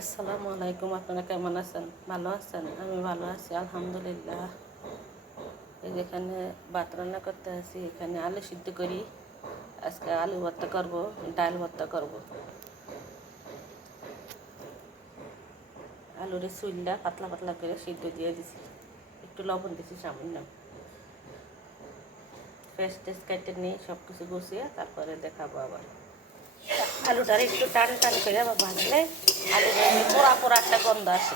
আসসালামু আলাইকুম। আপনারা কেমন আছেন? ভালো আছেন? আমি ভালো আছি আলহামদুলিল্লাহ। এই যেখানে ভাত রান্না করতে আছি, এখানে আলু সিদ্ধ করি। আজকে আলু ভর্তা করব, ডাল ভর্তা করব। আলুরে চুলটা পাতলা পাতলা করে সিদ্ধ দিয়ে দিছি, একটু লবণ দিছি সামান্য। ফ্রেশ টেস্ট কেটে নিই, সব কিছু গুছিয়ে তারপরে দেখাবো। আবার আলুটার একটু টান টান করে আবার ভাজলে আলুর পোড়া পোড়া একটা গন্ধ আসে।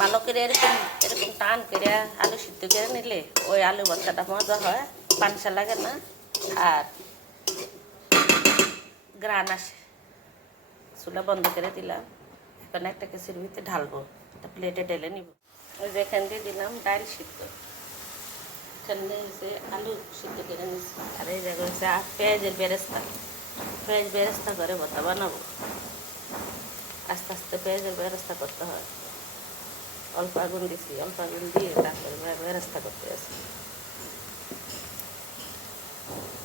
ভালো করে এরকম এরকম টান করে আলু সিদ্ধ করে নিলে ওই আলু ভর্তাটা মজা হয়, পানসা লাগে না, আর গ্রান আসে। চুলা বন্ধ করে দিলাম। এখন একটা কেসির ভিতরে ঢালবো, একটা প্লেটে ঢেলে নিব। ওই যে এখান দিয়ে দিলাম ডাল সিদ্ধ, এখানে হচ্ছে আলু সিদ্ধ করে নিচ্ছি, আর এই জায়গায় হচ্ছে পেঁয়াজের বেরেস্তা। পেঁয়াজ বেরেস্তা করে ভর্তা বানাবো। আস্তে আস্তে পেঁয়াজের বেরেস্তা করতে হয়। অল্প আগুন দিছি, অল্প আগুন দিয়ে তারপরে বেরেস্তা করতে আসি।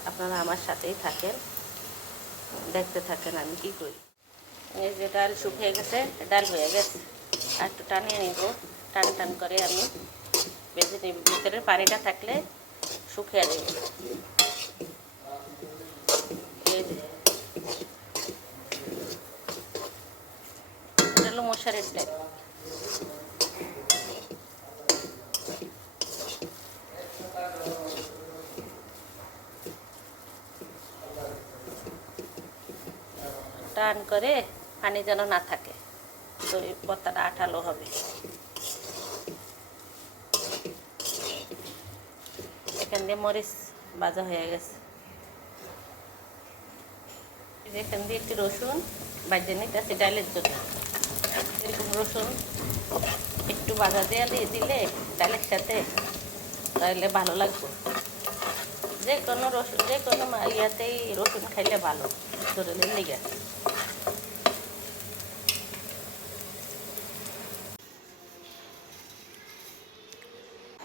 আপনারা আমার সাথেই থাকেন, দেখতে থাকেন আমি কি করি। এই যে ডাল শুকিয়ে গেছে, ডাল হয়ে গেছে, আর একটু টানিয়ে নেব। টান টান করে আমি বেজে নেব, ভিতরের পানিটা থাকলে শুকিয়ে দেব। এই যে এটা হলো মশারির ডাল। টান করে পানি যেন না থাকে, তো এই ভর্তাটা আঠালো হবে। এখান দিয়ে মরিচ ভাজা হয়ে গেছে। এখান দিয়ে একটু রসুন ভাজে নিতেছি ডালের জন্য। এরকম রসুন একটু ভাজা দিয়ে দিলে ডালের সাথে তাহলে ভালো লাগবে। যে কোনো রসুন, যে কোনো ইয়াতেই রসুন খাইলে ভালো শরীরের লিগে।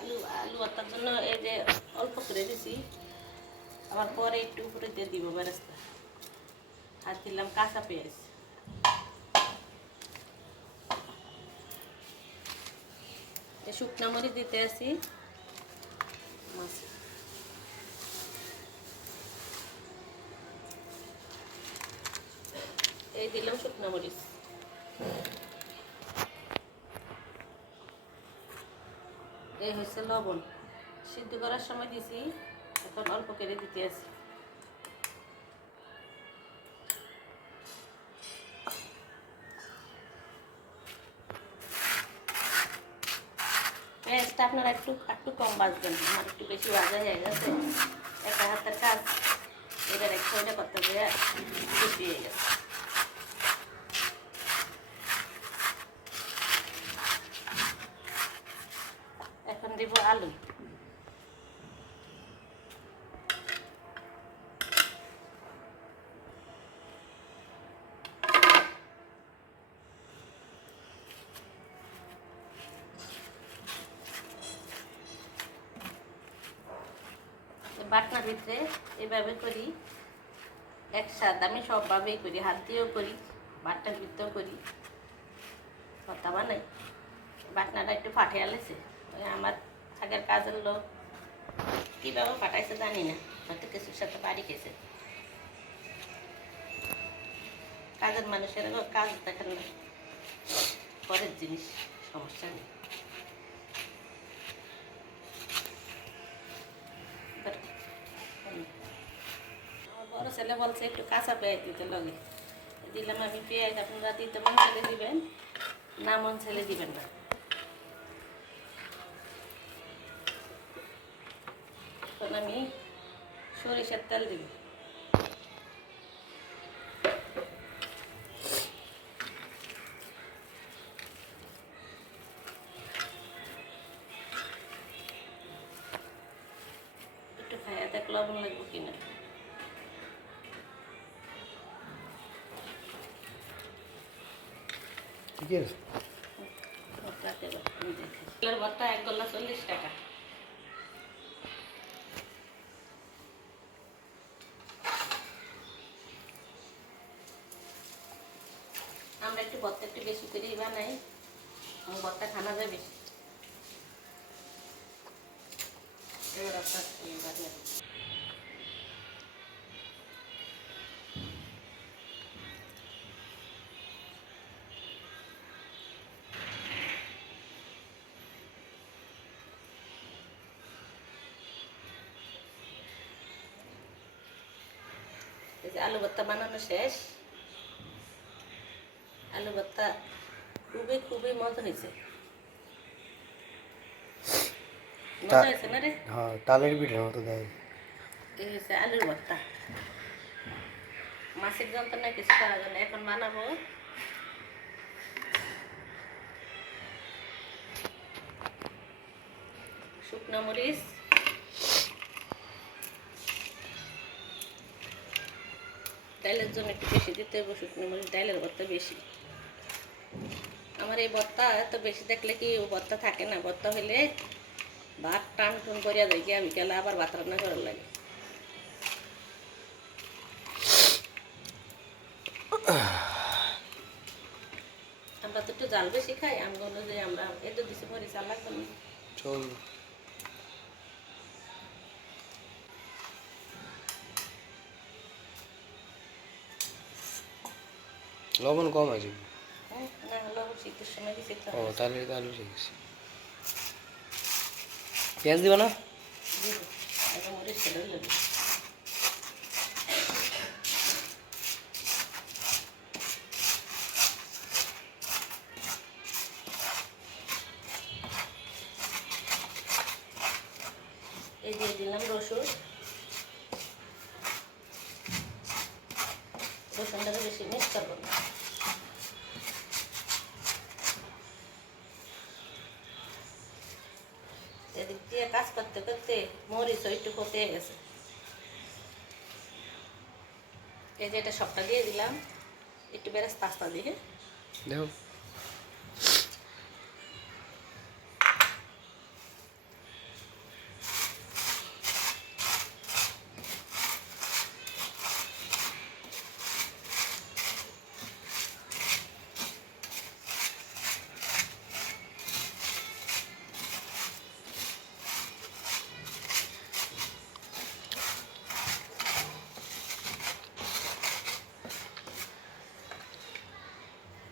আলু আলু ভর্তার জন্য এই যে অল্প করে দিছি, আবার পরে একটু উপরে দিয়ে দিব বেরেস্তা। আর দিলাম কাঁচা পেঁয়াজ। শুকনো মরিচ দিতে আসি। এই দিলাম শুকনো মরিচ। এই হচ্ছে লবণ, সিদ্ধ করার সময় দিছি, এখন অল্প করে দিতে আসি। পেঁয়াজটা আপনারা একটু একটু কম ভাজবেন, আমার একটু বেশি ভাজা হয়ে গেছে। একা হাতের কাজ, এবার এক ছয়টা করতে গিয়ে বেশি হয়ে গেছে। এখন দিব আলু। বাটনার ভিতরে এভাবে করি, একসাথে আমি সবভাবেই করি, হাত দিয়েও করি, বাটনার ভিতরেও করি, ভর্তা বানাই। বাটনাটা একটু ফাটিয়ে আলেছে, ওই আমার আগের কাজের লোক কীভাবে ফাটাইছে জানি না, হয়তো কিছুর সাথে বাড়ি খেয়েছে। কাজের মানুষের কাজ দেখেন না, পরের জিনিস, সমস্যা নেই। বড় ছেলে বলছে একটু কাঁচা পেঁয়াজ দিতে লাগে, দিলাম আমি পেঁয়াজ। আপনারা দিতে মন ছেলে দিবেন, না মন ছেলে দিবেন না। এখন আমি সরিষার তেল দিব। একটু খাইয়া দেখ লবণ লাগবে কিনা। ঠিক আছে, ভর্তা এক গোল্লা 40 টাকা। আমরা একটু ভর্তা একটু বেশি করেই বানাই, ভর্তা খানা যায় বেশি। এবার আপনার আলু ভর্তা বানানো শেষ। আলু ভর্তা খুবই খুবই মজা হয়েছে। মজা হয়েছে না রে? হ্যাঁ, তালের পিঠের মতো দেয়। এই হচ্ছে আলুর ভর্তা। মাছের যন্ত্রণা কিছু করা যায় না। এখন বানাবো শুকনো মরিচ, ডালের জন্য একটু বেশি দিতে হবে শুকনো মরিচ, ডালের ভর্তা বেশি। আমার এই ভর্তা এত বেশি দেখলে কি ভর্তা থাকে না, ভর্তা হইলে ভাত টান টুন করিয়া যাই গিয়ে বিকালে আবার ভাত রান্না করার লাগে। আমরা তো একটু জাল বেশি খাই, আমি বললো যে আমরা এত দিছি মরিচ আর লাগবে না। চল, লবণ কম আছে। না লবণ শীতের সময় দিছি তো। ও তাহলে তো আলু শিখেছি। পেঁয়াজ দিবা না? এখন মরিচ ছেড়ে দিল। এই দিয়ে দিলাম রসুন। রসুনটাকে বেশি মিক্স করবো না। এদিক দিয়ে কাজ করতে করতে মরিচ একটু কমে গেছে। এই যে এটা সবটা দিয়ে দিলাম, একটু বেরেস্তা আস্তা দিয়ে দেখো।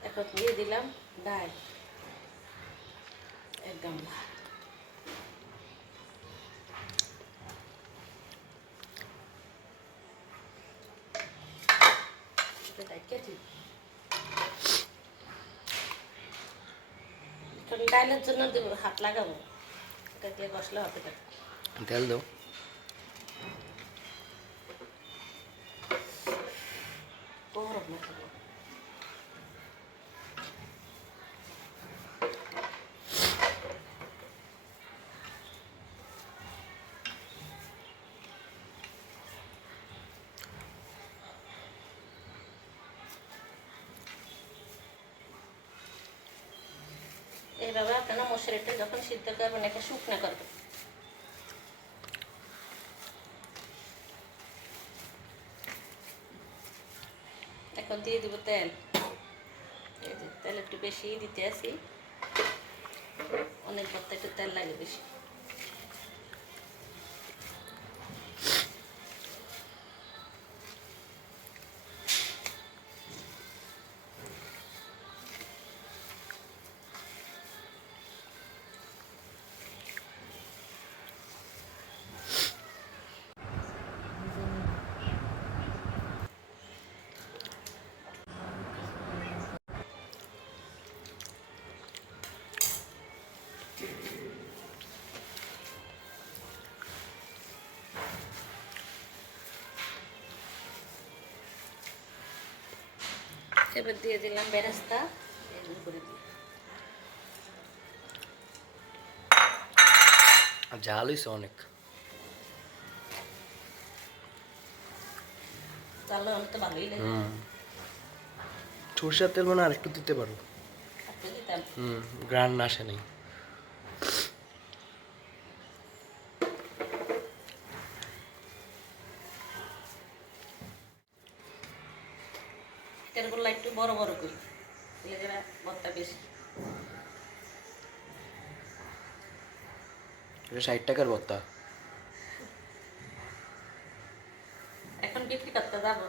এখন দিয়ে দিলাম ডাল, একদম ডালের জন্য দেবো, হাত লাগাবো, এটা দিয়ে বসলে হবে না। তেল দাও। গরম না খাবো। এইভাবে আপনারা মশলাটা যখন সিদ্ধ করবেন একটা শুকনো করবেন। এখন দিয়ে দিব তেল। এই যে তেল একটু বেশি দিতে আসি, অনেক ভর্তা একটু তেল লাগে বেশি। এবার দিয়ে দিলাম বেরেস্তা, এগুলো করে দিই। ঝাল হয়েছে অনেক। তাহলে অনেক তো ভালোই লাগে। সরষের তেল মানে আর একটু দিতে পারো। দিতাম গ্রান আসে নাই। তেলগুলো একটু বড় বড় করি। ছেলেরা ভর্তা বেশি। এটা 60 টাকার ভর্তা। এখন বিক্রি করতে যাবো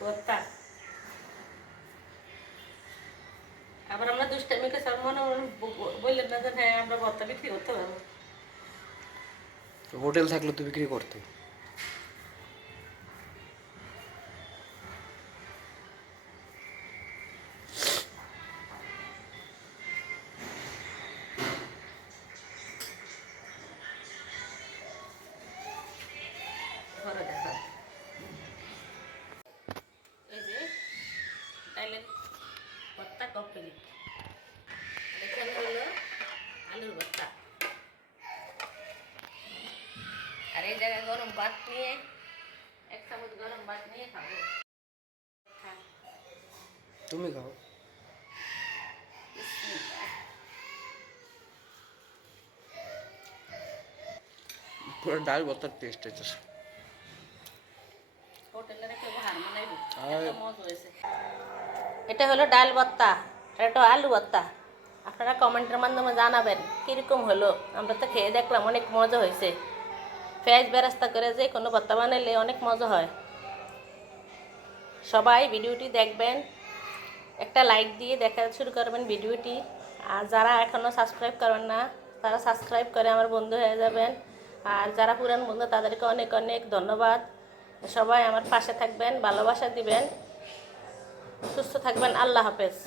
ভর্তা। আবার আমরা দুষ্টামিকে সব মনে বললেন না যে হ্যাঁ আমরা ভর্তা বিক্রি করতে পারবো। হোটেল থাকলে তো বিক্রি করতে। ঘরে দেখা এই যে ডাইলের ভর্তা কমপ্লিট। এখানে হলো আলুর ভর্তা। আর এই জায়গায় গরম ভাত নিয়ে 1 চামচ গরম ভাত নিয়ে খাবো। তুমি খাও। পুরো ডাল ভর্তার টেস্ট আছে। হোটেলের কেউ হার মানাইবে, আর- এত মজা হয়েছে। এটা হলো ডাল ভর্তা, এটা আলু ভর্তা। আপনারা কমেন্টের মাধ্যমে জানাবেন কীরকম হলো। আমরা তো খেয়ে দেখলাম অনেক মজা হয়েছে। পেঁয়াজ বেরাস্তা করে যে কোনো ভর্তা বানাইলে অনেক মজা হয়। সবাই ভিডিওটি দেখবেন, একটা লাইক দিয়ে দেখা শুরু করবেন ভিডিওটি। আর যারা এখনও সাবস্ক্রাইব করবেন না তারা সাবস্ক্রাইব করে আমার বন্ধু হয়ে যাবেন। আর যারা পুরান বন্ধু তাদেরকে অনেক অনেক ধন্যবাদ। সবাই আমার পাশে থাকবেন, ভালোবাসা দিবেন, সুস্থ থাকবেন। আল্লাহ হাফেজ।